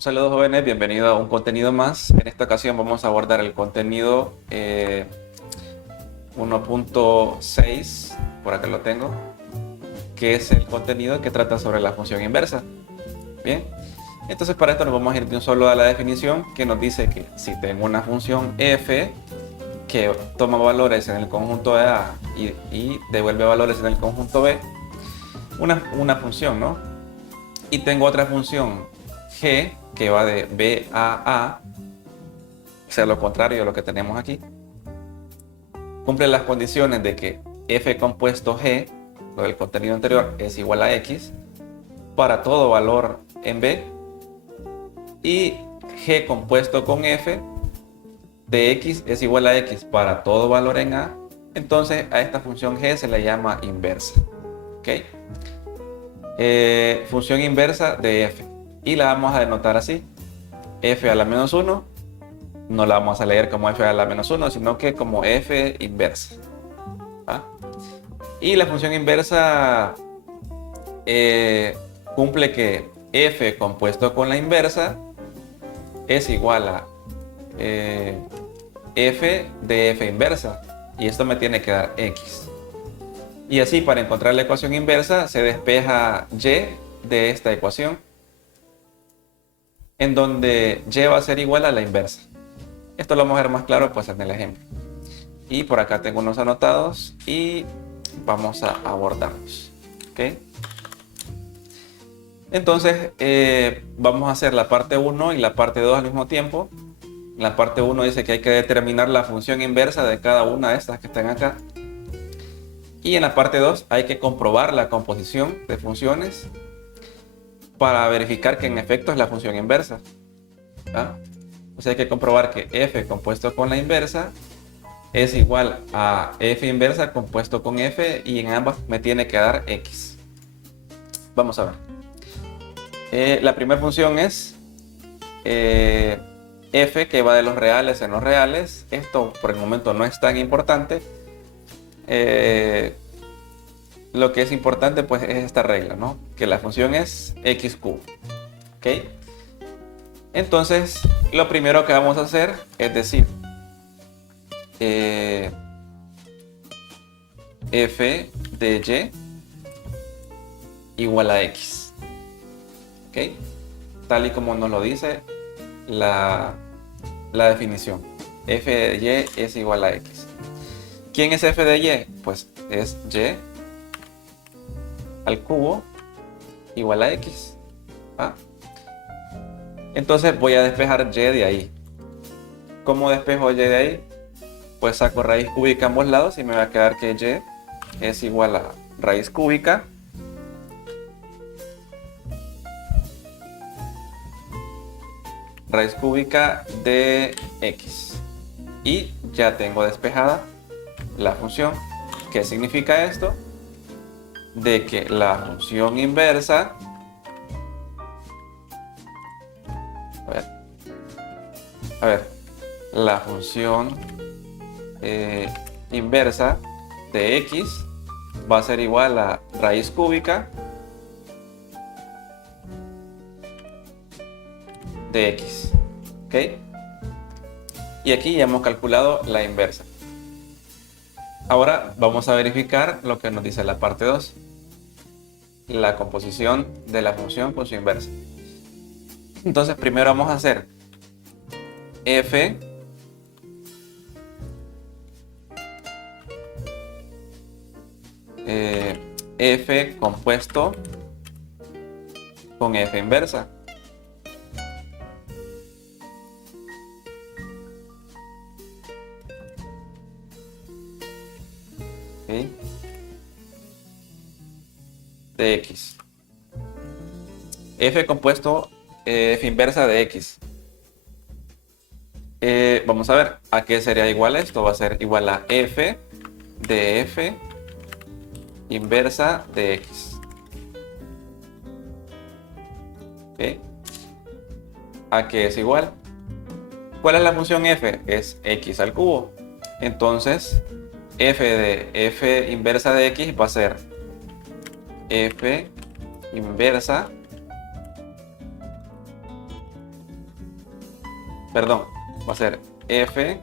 Un saludo jóvenes, bienvenido a un contenido más. En esta ocasión vamos a abordar el contenido 1.6, por acá lo tengo, que es el contenido que trata sobre la función inversa. Bien, entonces para esto nos vamos a ir de un solo a la definición que nos dice que si tengo una función f que toma valores en el conjunto de A y devuelve valores en el conjunto B, una función, ¿no? Y tengo otra función g que va de B a A, o sea, lo contrario de lo que tenemos aquí, cumple las condiciones de que f compuesto g, lo del contenido anterior, es igual a x para todo valor en B, y g compuesto con f de x es igual a x para todo valor en A. Entonces a esta función g se le llama inversa. ¿Ok? Función inversa de f, y la vamos a denotar así: f a la menos 1, no la vamos a leer como f a la menos 1, sino que como f inversa. ¿Ah? Y la función inversa cumple que f compuesto con la inversa es igual a f de f inversa, y esto me tiene que dar x. Y así, para encontrar la ecuación inversa, se despeja y de esta ecuación, en donde y va a ser igual a la inversa. Esto lo vamos a ver más claro pues en el ejemplo. Y por acá tengo unos anotados y vamos a abordarlos. ¿Ok? Entonces, vamos a hacer la parte 1 y la parte 2 al mismo tiempo. La parte 1 dice que hay que determinar la función inversa de cada una de estas que están acá. Y en la parte 2 hay que comprobar la composición de funciones para verificar que en efecto es la función inversa. ¿Ah? O sea, hay que comprobar que f compuesto con la inversa es igual a f inversa compuesto con f, y en ambas me tiene que dar x. Vamos a ver. La primera función es f que va de los reales en los reales. Esto por el momento no es tan importante. Lo que es importante pues es esta regla, ¿no? Que la función es x cubo. ¿Ok? Entonces, lo primero que vamos a hacer es decir f de y igual a x. ¿Ok? Tal y como nos lo dice la definición. F de y es igual a x. ¿Quién es f de y? Pues es y al cubo igual a x. ¿Ah? Entonces voy a despejar y de ahí. ¿Cómo despejo y de ahí? Pues saco raíz cúbica a ambos lados y me va a quedar que y es igual a raíz cúbica de x. Y ya tengo despejada la función. ¿Qué significa esto? De que la función inversa, la función inversa de x va a ser igual a raíz cúbica de x. ¿Ok? Y aquí ya hemos calculado la inversa. Ahora vamos a verificar lo que nos dice la parte 2, la composición de la función con su inversa. Entonces primero vamos a hacer f f compuesto con f inversa. ¿Okay? De x. F compuesto f inversa de x. Vamos a ver a qué sería igual esto. Va a ser igual a f de f inversa de x. ¿Ok? ¿A qué es igual? ¿Cuál es la función f? Es x al cubo. Entonces, f de f inversa de x va a ser f inversa perdón, va a ser f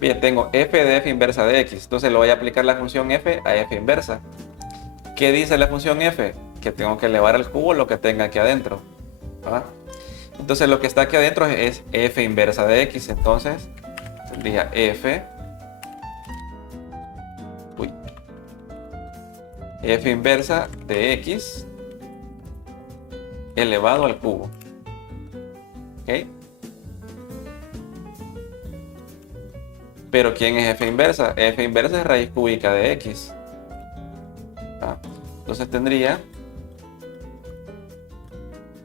bien, tengo f de f inversa de x, entonces le voy a aplicar la función f a f inversa. ¿Qué dice la función f? Que tengo que elevar al cubo lo que tenga aquí adentro, ¿verdad? Entonces lo que está aquí adentro es f inversa de x, entonces tendría f inversa de x elevado al cubo. ¿Ok? Pero ¿quién es f inversa? F inversa es raíz cúbica de x. ¿Ah? Entonces tendría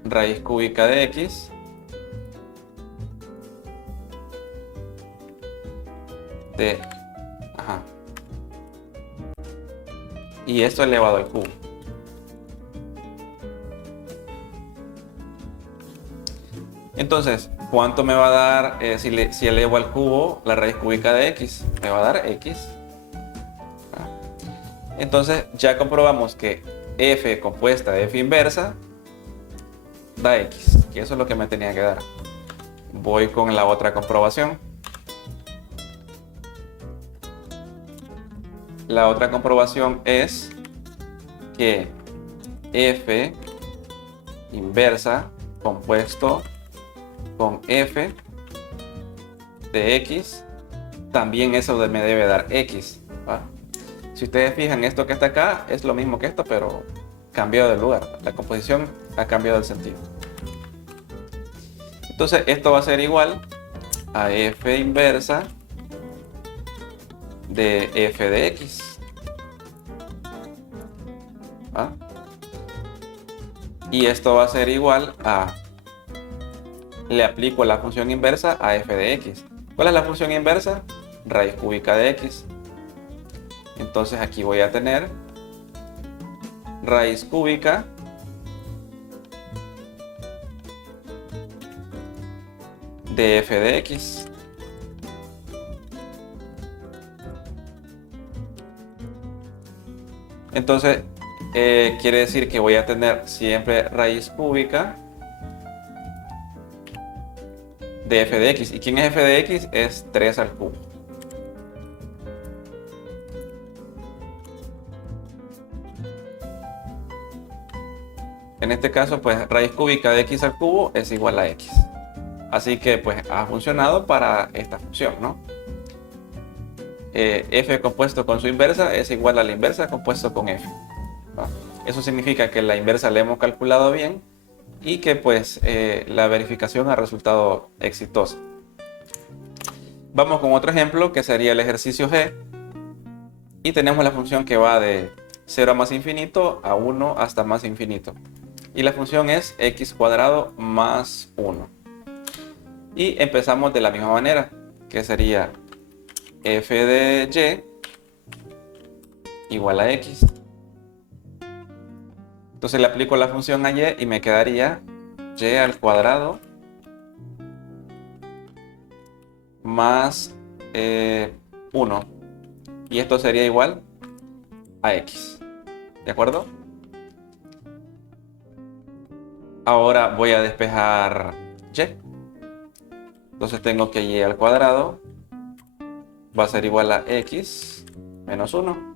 raíz cúbica de x de... Ajá. Y esto elevado al cubo. Entonces, ¿cuánto me va a dar si elevo al cubo la raíz cúbica de x? Me va a dar x. Entonces, ya comprobamos que f compuesta de f inversa da x, que eso es lo que me tenía que dar. Voy con la otra comprobación. La otra comprobación es que f inversa compuesto con f de x, también eso me debe dar x, ¿va? Si ustedes fijan, esto que está acá es lo mismo que esto, pero cambiado de lugar. La composición ha cambiado el sentido. Entonces esto va a ser igual a f inversa de f de x. ¿Va? Y esto va a ser igual a... Le aplico la función inversa a f de x. ¿Cuál es la función inversa? Raíz cúbica de x. Entonces aquí voy a tener raíz cúbica de f de x. Entonces quiere decir que voy a tener siempre raíz cúbica de f de x. ¿Y quién es f de x? Es 3 al cubo. En este caso, pues raíz cúbica de x al cubo es igual a x. Así que pues ha funcionado para esta función, ¿no? F compuesto con su inversa es igual a la inversa compuesto con f, ¿no? Eso significa que la inversa la hemos calculado bien y que pues la verificación ha resultado exitosa. Vamos con otro ejemplo que sería el ejercicio G. Y tenemos la función que va de 0 a más infinito a 1 hasta más infinito. Y la función es x cuadrado más 1. Y empezamos de la misma manera, que sería f de y igual a x. Entonces le aplico la función a y me quedaría y al cuadrado más 1. Y esto sería igual a x. ¿De acuerdo? Ahora voy a despejar y. Entonces tengo que y al cuadrado va a ser igual a x menos 1.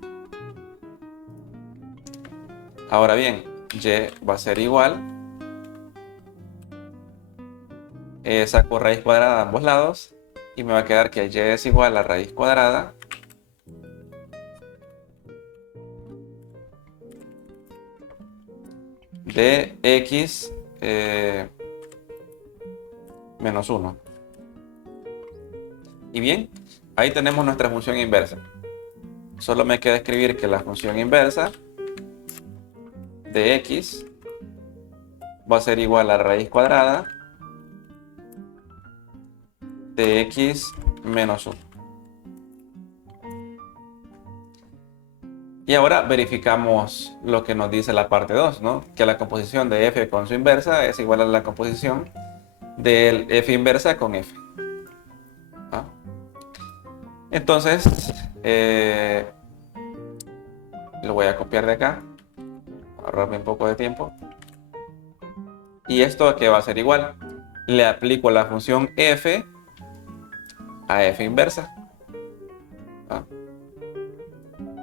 Ahora bien, y va a ser igual. Saco raíz cuadrada de ambos lados y me va a quedar que y es igual a raíz cuadrada de x menos 1. Y bien, ahí tenemos nuestra función inversa. Solo me queda escribir que la función inversa de x va a ser igual a raíz cuadrada de x menos 1. Y ahora verificamos lo que nos dice la parte 2, ¿no? Que la composición de f con su inversa es igual a la composición del f inversa con f. ¿Ah? Entonces, lo voy a copiar de acá, ahorrarme un poco de tiempo. Y esto que va a ser igual, le aplico la función f a f inversa. ¿Va?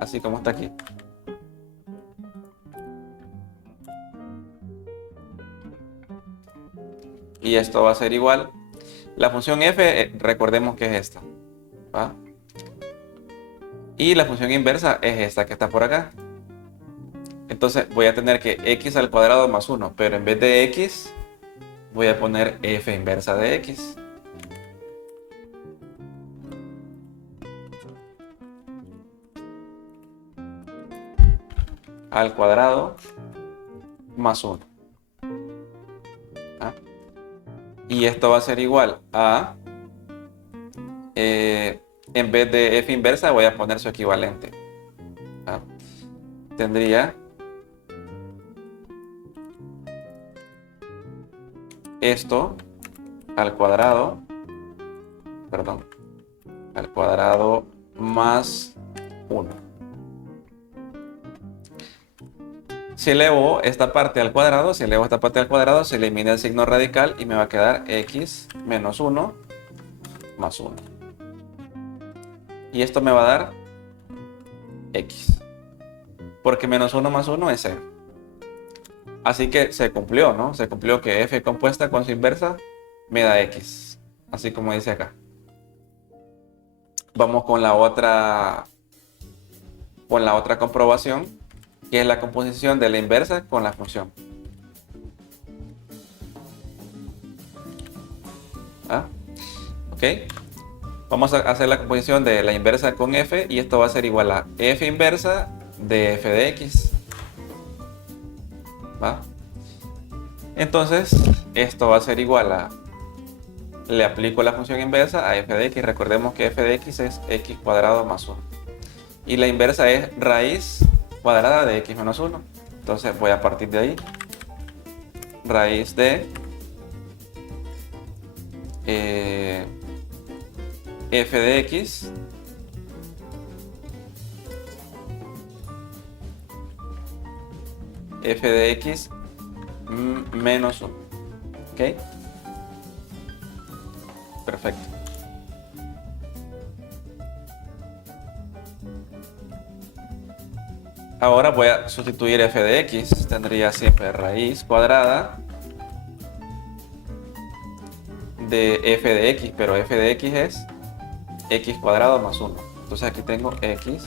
Así como está aquí. Y esto va a ser igual. La función f, recordemos que es esta. ¿Va? Y la función inversa es esta que está por acá. Entonces voy a tener que x al cuadrado más 1, pero en vez de x voy a poner f inversa de x. Al cuadrado más 1. ¿Ah? Y esto va a ser igual a, en vez de f inversa voy a poner su equivalente. ¿Ah? Tendría esto al cuadrado, perdón, al cuadrado más 1. Si elevo esta parte al cuadrado, se elimina el signo radical y me va a quedar x menos 1 más 1. Y esto me va a dar x, porque menos 1 más 1 es 0. Así que se cumplió, ¿no? Se cumplió que f compuesta con su inversa me da x, así como dice acá. Vamos con la otra comprobación, que es la composición de la inversa con la función. ¿Ah? Ok. Vamos a hacer la composición de la inversa con f y esto va a ser igual a f inversa de f de x. ¿Va? Entonces, esto va a ser igual a, le aplico la función inversa a f de x. Recordemos que f de x es x cuadrado más 1. Y la inversa es raíz cuadrada de x menos 1. Entonces voy a partir de ahí. Raíz de f de x menos 1. ¿Ok? Perfecto. Ahora voy a sustituir f de x. Tendría siempre raíz cuadrada de f de x, pero f de x es x cuadrado más 1. Entonces aquí tengo x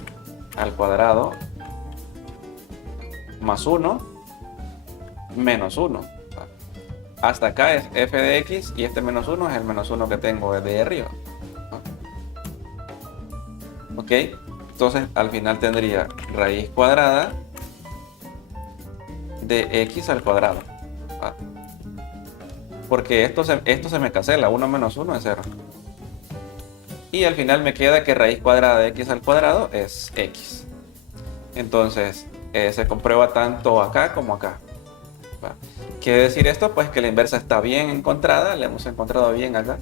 al cuadrado más 1 menos 1. Hasta acá es f de x y este menos 1 es el menos 1 que tengo desde arriba. Ok, entonces al final tendría raíz cuadrada de x al cuadrado. Porque esto se me cancela, 1 menos 1 es 0. Y al final me queda que raíz cuadrada de x al cuadrado es x. Entonces se comprueba tanto acá como acá. ¿Va? ¿Quiere decir esto? Pues que la inversa está bien encontrada, la hemos encontrado bien acá.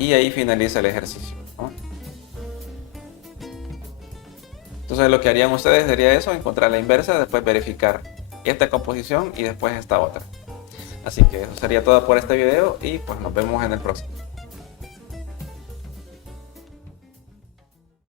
Y ahí finaliza el ejercicio, ¿no? Entonces lo que harían ustedes sería eso, encontrar la inversa, después verificar esta composición y después esta otra. Así que eso sería todo por este video y pues nos vemos en el próximo.